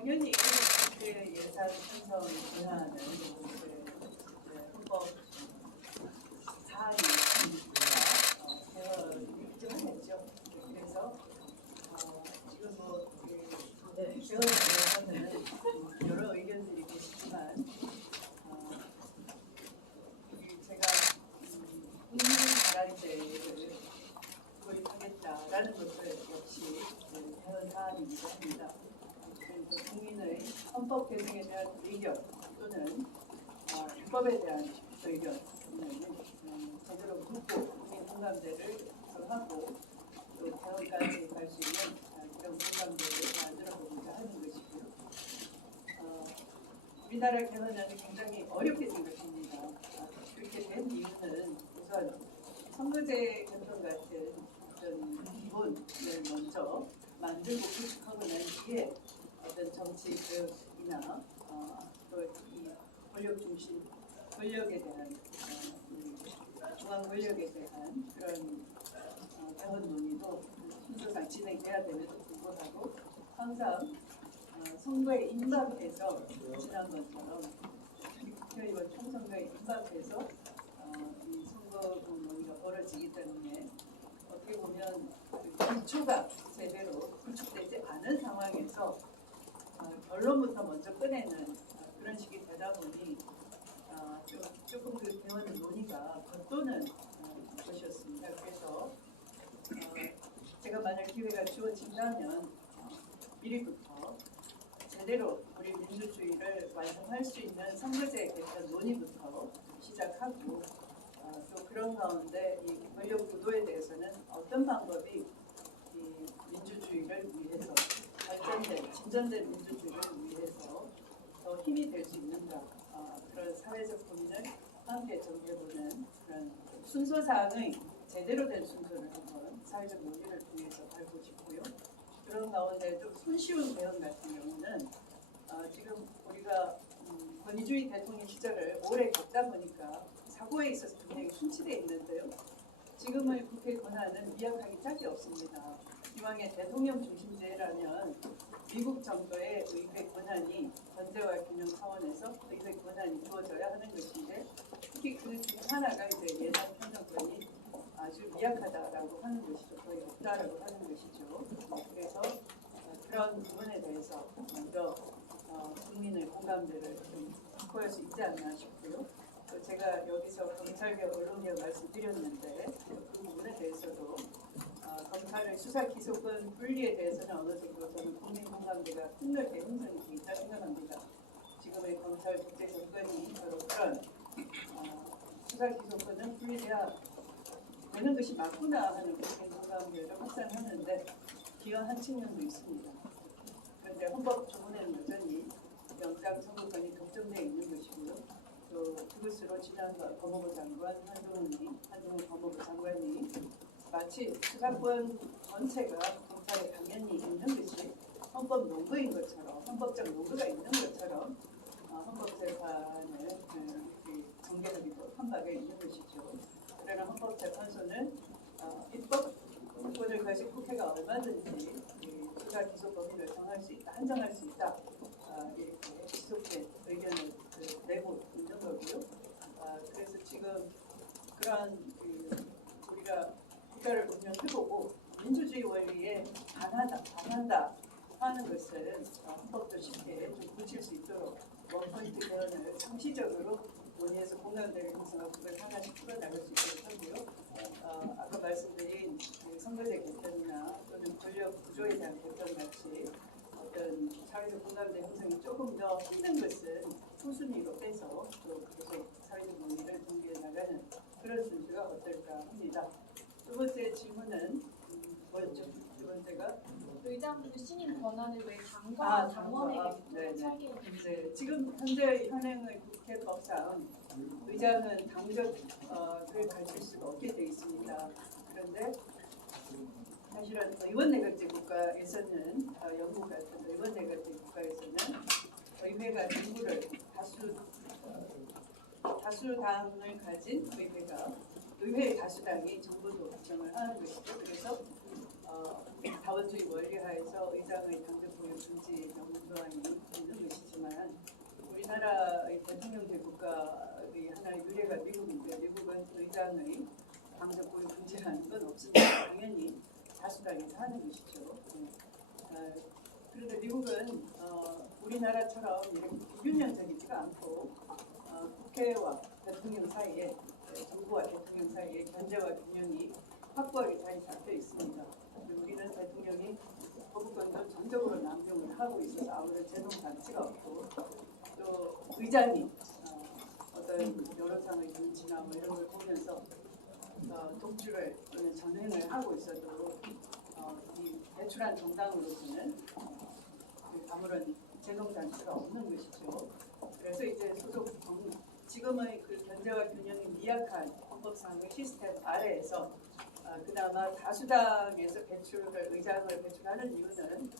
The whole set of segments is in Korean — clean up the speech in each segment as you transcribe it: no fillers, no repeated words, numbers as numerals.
당연히 국회 예산 편성 권한은 헌법 사안이 개헌이 필요하겠죠. 그래서 지금 개헌에 대해서는 여러 의견들이 계시지만 제가 국민 발안제를 도입하겠다라는 것을 역시 개헌 사안이기도 합니다. 그래서 국민의 헌법 개정에 대한 의견 또는 입법에 대한 의견을 제대로 묻고 국민 공감대를 하고 또 개헌까지 갈 수 있는 그런 공감대를 만들어보고자 하는 것이고요. 우리나라 개헌은 굉장히 어렵게 생각합니다. 그렇게 된 이유는 우선 선거제 개편 같은 어떤 기본을 먼저 만들고 구축하고 난 뒤에 어떤 정치 개혁이나 또 이 권력 중심 권력에 대한 중앙 권력에 대한 그런 개헌 논의도 순서상 진행돼야 됨에도 불구하고 항상 선거에 임박해서 지난번처럼 국회의원 총선거에 임박해서 이 선거구 논의가 벌어지기 때문에 어떻게 보면 기초가 제대로 구축되지 않은 상황에서 결론부터 먼저 꺼내는 그런 식이 되다 보니 조금 그 개헌 논의가 겉도는 것이었습니다. 그래서 제가 만약 기회가 주어진다면 미리부터 제대로 우리 민주주의를 완성할 수 있는 선거제 개편 논의부터 시작하고 또 그런 가운데 이 권력 구도에 대해서는 어떤 방법이 이 민주주의를 위해서 발전된 진전된 민주주의를 위해서 더 힘이 될 수 있는가 그런 사회적 고민을 함께 정해보는 그런 순서상의 제대로 된 순서를 한번 사회적 논의를 통해서 밟고 싶고요. 그런 가운데 좀 손쉬운 개헌 같은 경우는 지금 우리가 권위주의 대통령 시절을 오래 겪다 보니까 사고에 있어서 굉장히 순치되어 있는데요. 지금의 국회 권한은 미약하기 짝이 없습니다. 이왕에 대통령 중심제라면 미국 정도의 의회 권한이 견제와 균형 차원에서 의회 권한이 주어져야 하는 것인데 특히 그 중 하나가 이제 예산 편성권이 아주 미약하다라고 하는 것이죠. 거의 없다라고 하는 것이죠. 그래서 그런 부분에 대해서 먼저 국민의 공감대를 좀 확보할 수 있지 않나 싶고요. 또 제가 여기서 검찰개혁, 언론개혁 말씀드렸는데 그 부분에 대해서도 검찰의 수사 기소권 분리에 대해서는 어느 정도 저는 국민 공감대가 폭넓게 형성이 되어 있다고 생각합니다. 지금의 검찰 국제 정권이 바로 그런 수사 기소권은 분리돼야 되는 것이 맞구나 하는 국민 공감대를 확산하는데 기여한 측면도 있습니다. 그런데 헌법 조문에는 여전히 영장 선고권이 독점되어 있는 것이고요. 또 그것으로 지난 법무부 장관 한동훈 법무부 장관이 마치 수사권 전체가 검찰에 당연히 있는 것이 헌법 논거인 것처럼 헌법적 논거가 있는 것처럼 헌법재판을 전개하기도 한 바가 있는 것이죠. 그러나 헌법재판소는 입법권을 가진 국회가 얼마든지 수사 기소 범위를 정할 수 있다, 한정할 수 있다 이렇게 지속된 의견을 내고 있는 거고요. 그래서 지금 그러한 우리가 국가를 운영해보고 민주주의 원리에 반한다 하는 것을 헌법도 쉽게 좀 고칠 수 있도록 원포인트 개헌을 상시적으로 논의해서 공감대를 형성하고 그걸 하나씩 풀어나갈 수 있도록 하고요. 아까 말씀드린 선거제 개편이나 또는 권력 구조에 대한 개편 같이 어떤 사회적 공감대 형성이 조금 더 힘든 것은 후순위로 빼서 또 계속 사회적 논의를 전개해 나가는 그런 순서가 어떨까 합니다. 두 번째 질문은 뭐였죠? 두 번째가 의장부 신임 권한을 왜 당과 당원에게 차게 네, 지금 현재 현행의 국회법상 의장은 당적을 가질 수가 없게 되어 있습니다. 그런데 사실은 의원 내각제 국가에서는 영국 같은 의원 내각제 국가에서는 의회가 정부를 다수당을 가진 의회가 의회의 다수당이 정부도 구성을 하는 것이죠. 그래서 다원주의 원리하에서 의장의 당적 보유 금지 명령 조항이 우리나라의 대통령제 국가의 하나의 유례가 미국인데 미국은 의장의 당정권이 분쟁하는 건 없습니다. 당연히 다수당에서 하는 것이죠. 그런데 미국은 우리나라처럼 이렇게 비균형적이지가 않고 국회와 대통령 사이에 정부와 대통령 사이에 견제와 균형이 확고하게 잘 잡혀 있습니다. 그리고 우리는 대통령이 거부권도 전적으로 남용을 하고 있어서 아무런 제동 장치가 없고 또 의장이 어떤 여론상의 눈치나 뭐 이런 걸 보면서 독주를 또는 전횡을 하고 있어도 이 배출한 정당으로서는 아무런 제동 장치가 없는 것이죠. 그래서 이제 지금의 그 견제와 균형이 미약한 헌법상의 시스템 아래에서 그나마 다수당에서 의장을 배출하는 이유는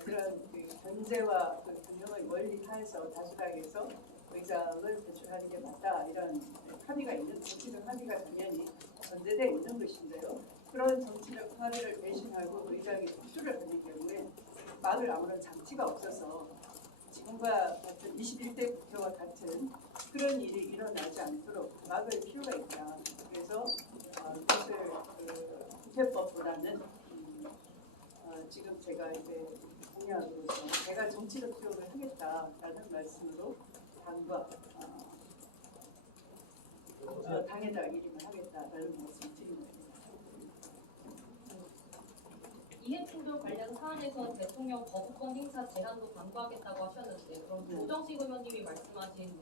그런 그 견제와 그 균형의 원리 하에서 다수당에서 의장을 배출하는 게 맞다 이런 합의가 있는 정치적 합의가 당연히 전제되어 있는 것인데요. 그런 정치적 합의를 대신하고 의장이 독주를 하는 경우에 막을 아무런 장치가 없어서 지금과 같은 21대 국회와 같은 그런 일이 일어나지 않도록 막을 필요가 있다. 그래서 이것을 국회법보다는 지금 제가 이제 공약으로서 제가 정치적 투쟁을 하겠다라는 말씀으로 당과 당에다 일임을 하겠다라는 말씀을 드립니다. 이해충돌 관련 사안에서 대통령 거부권 행사 제한도 강구하겠다고 하셨는데 그럼 조정식 의원님이 말씀하신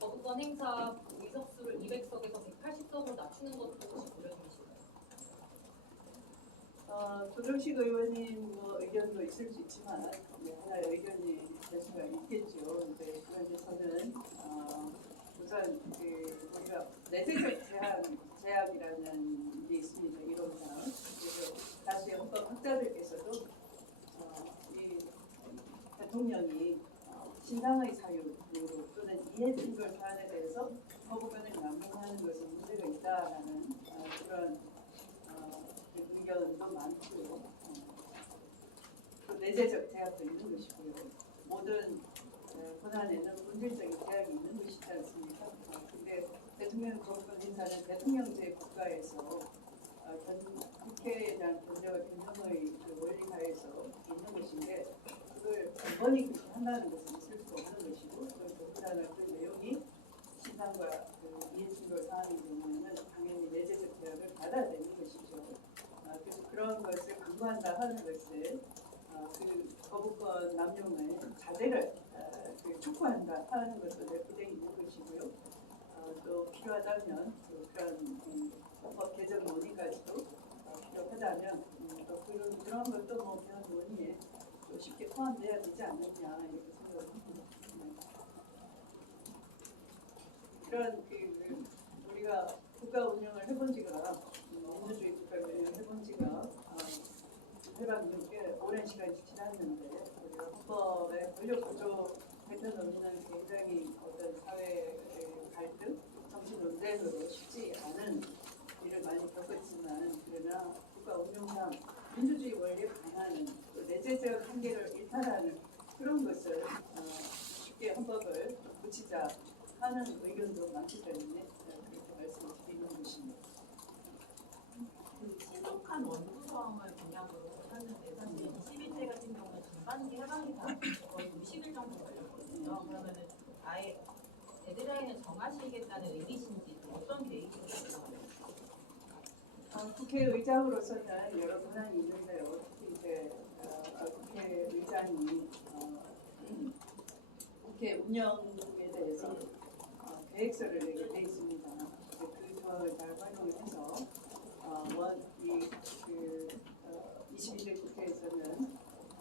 거부권 행사 의석수를 200석에서 180석으로 낮추는 것도 혹시 고려 중이신가요? 조정식 의원님 의견도 있을 수 있지만 하나의 의견이 될 수가 있겠죠. 근데 저는 우선 우리가 내재적 제약이라는 게 있습니다. 이론상. 그래서 다시 헌법 학자들께서도 이 대통령이 신상의 사유 또는 이해충돌 사안에 대해서 거부권을 남용하는 것은 문제가 있다라는 그런 의견도 많고요. 또 내재적 제약도 있는 것이고요. 모든 권한에는 본질적인 제약이 있는 것이지 않습니까? 근데 대통령 거부권 행사는 대통령제 국가에서 국회에 대한 견제와 균형의 원리 하에서 있는 것인데 그걸 번번이 그렇게 한다는 것은 있을 수 없는 것이고 그보다는 그 내용이 신상과 이해충돌 사안인 경우에는 당연히 내재적 제약을 받아야 되는 것이죠. 그래서 그런 것을 강구한다 하는 것을 그 거부권 남용의 자제를 촉구한다 하는 것도 내포되어 있는 것이고요. 또 필요하다면 그런 헌법 개정 논의까지도 필요하다면 또 그런 것도 개헌 논의에 또 쉽게 포함돼야 되지 않느냐 이렇게 생각합니다. 이런 우리가 국가 운영을 해본 지가 민주주의 국가 운영을 해본 지가 꽤 오랜 시간이 지났는데 우리가 헌법의 권력 구조 개편 논의는 굉장히 어떤 사회 갈등, 정치 논쟁으로 쉽지 않은 일을 많이 겪었지만 그러나 국가 운영상 민주주의 원리에 반하는 또 내재적 한계를 일탈하는 그런 것을 쉽게 헌법을 고치자 하는 의견도 많기 때문에 그렇게 말씀을 드리는 것입니다. 신속한 원구성을 공약으로 하는데 사실 21대 같은 경우는 전반기 해방이 다 거의 60일 정도 걸렸거든요. 그러면은 아예 데드라인을 정하시겠다는 의미신지 어떤 계획이신가요? 국회의장으로서는 여러 권한이 있는데요. 특히 이제 국회의장이 국회 운영에 대해서 계획서를 내게 돼 있습니다. 그 조항을 잘 활용해서 22대 국회에서는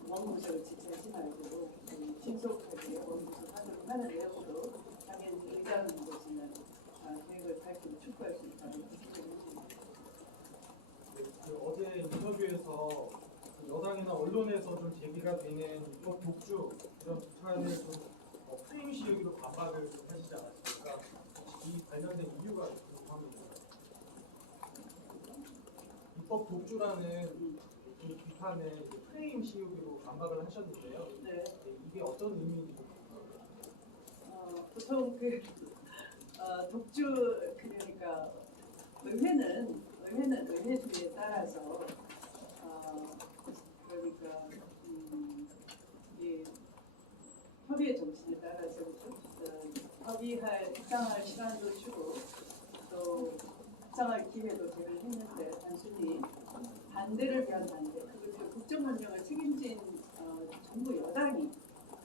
원구성을 지체하지 말고 신속하게 원구성하도록 하는 내용으로 당연히 의장으로서는 계획을 밝히고 촉구할 수 있다는 기대입니다. 어제 인터뷰에서 여당이나 언론에서 좀 제기가 되는 입법 독주 이런 비판을 좀 프레임 시위로 반박을 하시지 않았습니까? 이 관련된 이유가 궁금합니다. 입법 독주라는 이 비판을 프레임 시위로 반박을 하셨는데요. 네. 이게 어떤 의미인지 좀 보통 그 독주 그러니까 의회는 의회주의에 따라서 그러니까 이 협의의 정신에 따라서 협상할 시간도 주고 또 협상할 기회도 제공했는데 단순히 반대를 위한 반대, 그것을 국정 운영을 책임진 정부 여당이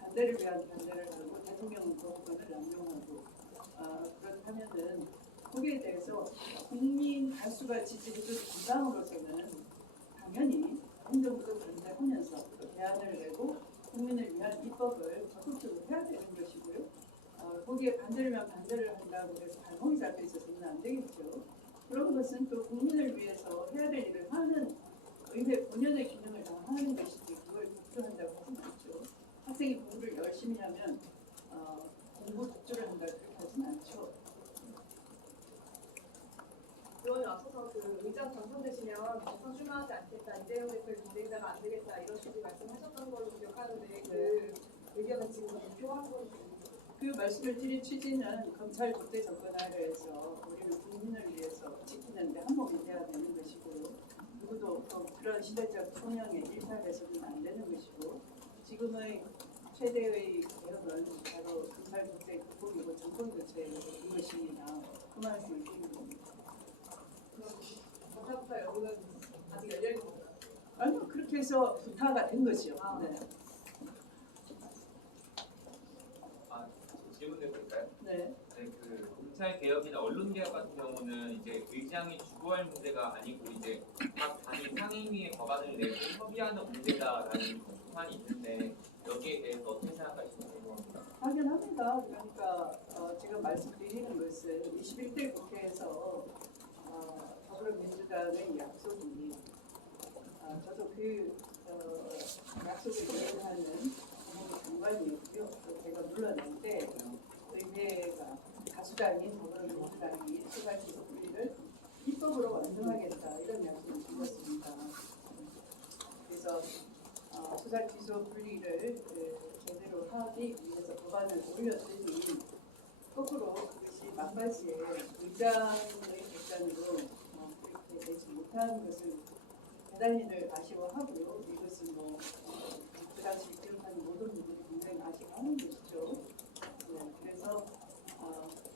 반대를 위한 반대를 하고 대통령은 거부권을 남용하고 그렇다면은 거기에 대해서 국민 다수가 지지해준 정당으로서는 당연히 행정부도 반대하면서 또 대안을 내고 국민을 위한 입법을 적극적으로 해야 되는 것이고요. 거기에 반대를 위한 반대를 한다고 해서 발목이 잡혀 있어서는 안 되겠죠. 그런 것은 또 국민을 위해서 해야 될 일을 하는 의회 본연의 기능을 다하는 것이지 그걸 독주한다고 하진 않죠. 학생이 공부를 열심히 하면 공부 독주를 한다 그렇게 하진 않죠. 의원이 앞서서 그 의장 당선되시면 대선 출마하지 않겠다, 이재명 대표의 경쟁자가 안 되겠다 이런 식으로 말씀하셨던 걸로 기억하는데 그 의견은 지금 발표한 건지. 그 말씀을 드린 취지는 검찰 독재 정권 아래에서 우리는 국민을 위해서 지키는 데 한몫이 돼야 되는 것이고요. 누구도 또 그런 시대적 총명에 일탈해서는 안 되는 것이고 지금의 최대의 개혁은 바로 검찰 독재 극복이고 정권 교체인 것입니다. 그 말씀을 드리는 겁니다. 검찰부터 여부는 아직 열려있는 건가요? 아니요, 그렇게 해서 부타가 된 것이요. 네. 질문도 될까요? 네. 네, 그 검찰 개혁이나 언론 개혁 같은 경우는 이제 의장이 주도할 문제가 아니고 이제 각 당이 상임위에 법안을 내고 협의하는 문제다라는 비판이 있는데 여기에 대해서 어떻게 생각하시는지 궁금합니다. 확인합니다. 그러니까 지금 말씀드리는 것은 21대 국회에서 더불어민주당의 약속이 저도 그 약속을 이행하는 장관이었고요. 제가 물러날 때 의회가 다수당인 더불어민주당이 수사기소 분리를 입법으로 완성하겠다 이런 약속을 드렸습니다. 그래서 수사기소 분리를 제대로 하기 위해서 법안을 올렸더니 거꾸로 그것이 막바지에 의장의 결단으로 그렇게 되지 못한 것을 대단히들 아쉬워하고요. 이것은 그 당시 기억하는 모든 분들이 굉장히 아쉬워하는 것이죠. 네, 그래서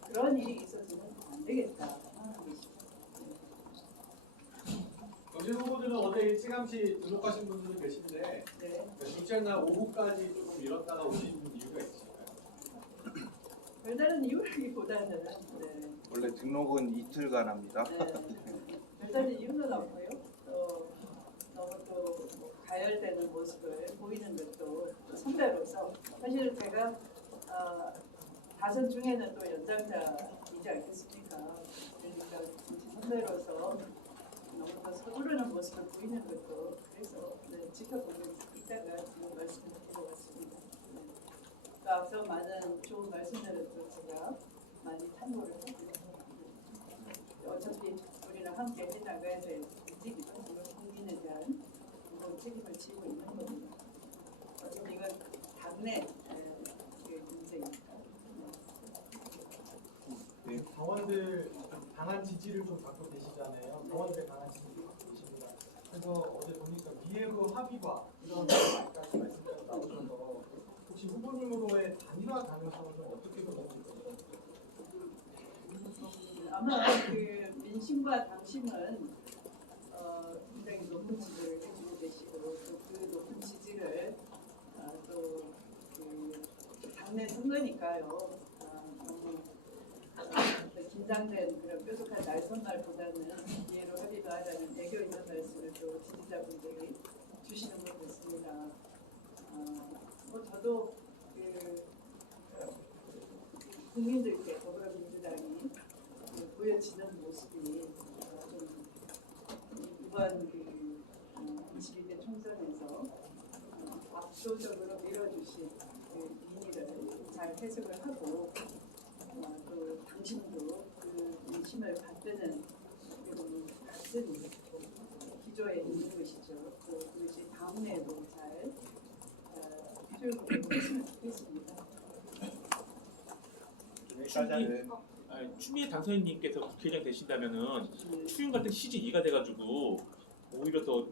그런 일이 있어서는 안 되겠다 하는 것이죠. 경제 후보들은 어제 일찌감치 등록하신 분들이 계신데 네. 둘째 날 오후까지 조금 미뤘다가 오신 이유가 있으실까요? 별다른 이유라기보다는 원래 등록은 이틀간 합니다. 별다른 이유는 없고요. 또 너무 또 가열되는 모습을 보이는 것도 선배로서 사실은 제가 다선 중에는 또 연장자이지 않겠습니까? 그러니까 선배로서 너무 더 서두르는 모습을 보이는 것도 그래서 지켜보고 있다가 지금 말씀을 드리고 왔습니다. 또 앞서 많은 좋은 말씀들을 또 제가 많이 참고를 하고요. 어차피 우리는 함께 해나가야 될 일이기도 하고 국민에 대한 공공 책임을 지고 있는 겁니다. 어차피 이건 당내 문제입니다. 네, 당원들 강한 지지를 좀 갖고 계시잖아요. 당원들 강한 지지를 갖고 계십니다. 그래서 어제 보니까 비례후 합의와 이런 까지 말씀이 나오셔서 혹시 후보님으로의 단일화 가능성을 좀 어떻게 보십니까? 아마 그 민심과 당심은 굉장히 높은 지지를 해주고 계시고 또 그 높은 지지를 또 그 당내 선거니까요. 너무 긴장된 그런 뾰족한 날선말보다는 이해로 합의도 하자는 애교 있는 말씀을 또 지지자분들이 주시는 것 같습니다. 저도 그 국민들께 더불어민주당이 보여지는 모습이 좀 이번 22대 총선에서 압도적으로 밀어주신 그 민의를 잘 해석을 하고 또 당신도 그 민심을 받드는 같은 기조에 있는 것이죠. 또 그것이 다음에도 잘 수용되고 했으면 좋겠습니다. 추미애 당선인님께서 국회의장 되신다면은 추윤 같은 시즌 2가 돼가지고 오히려 더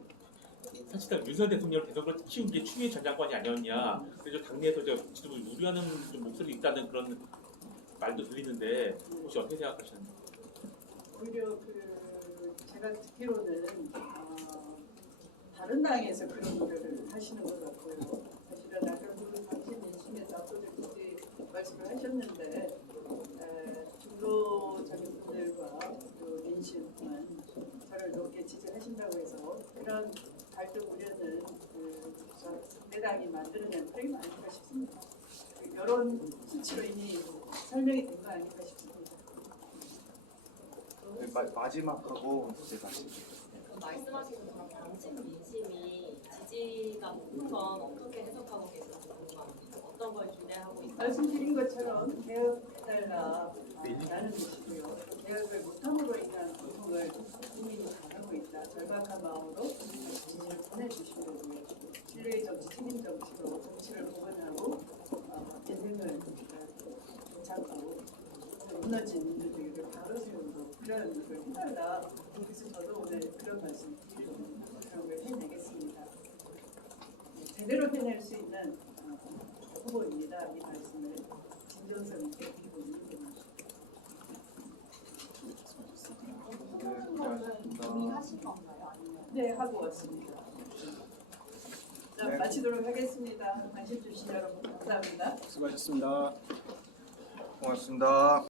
사실상 윤석열 대통령을 대선으로 키운 게 추미애 전 장관이 아니었냐. 그래서 당내에서 지금 우려하는 좀 목소리 있다는 그런 말도 들리는데 혹시 어떻게 생각하시나요? 오히려 제가 듣기로는 다른 당에서 그런 노력을 하시는 것 같고요. 사실은 아까 당시 민심에서 앞서듯이 말씀을 하셨는데 중도적인 분들과 또 민심은 저를 높게 지지하신다고 해서 그런 갈등 우려는 상대당이 만들어낸 프레임 아닐까 싶습니다. 여론 수치로 이미 설명이 된 거 아닐까 싶습니다. 마지막하고 이제 다시 말씀하신 것처럼 당신 민심이 지지가 높은 건 어떻게 해석하고 계신지 궁금합니다. 어떤 걸 기대하고 있어요? 말씀드린 것처럼 개혁해달라는 것이고요. 개혁을 못함으로 인한 고통을 국민이 당하고 있다. 절박한 마음으로 지지를 보내주신 거고요. 신뢰의 정치, 책임 정치로 정치를 복원하고 인생을 되찾고 무너진 민주주의를 바로 세우고 그런 걸 해달라. 그래서 저도 오늘 그런 말씀 드리고 그런 걸 해내겠습니다. 제대로 해낼 수 있는 후보입니다. 이 말씀을 진정성 있게 드리고 있는 겁니다. 이미 하신 건가요? 아니면 네, 하고 왔습니다. 자, 마치도록 하겠습니다. 관심 주신 여러분 감사합니다. 고맙습니다.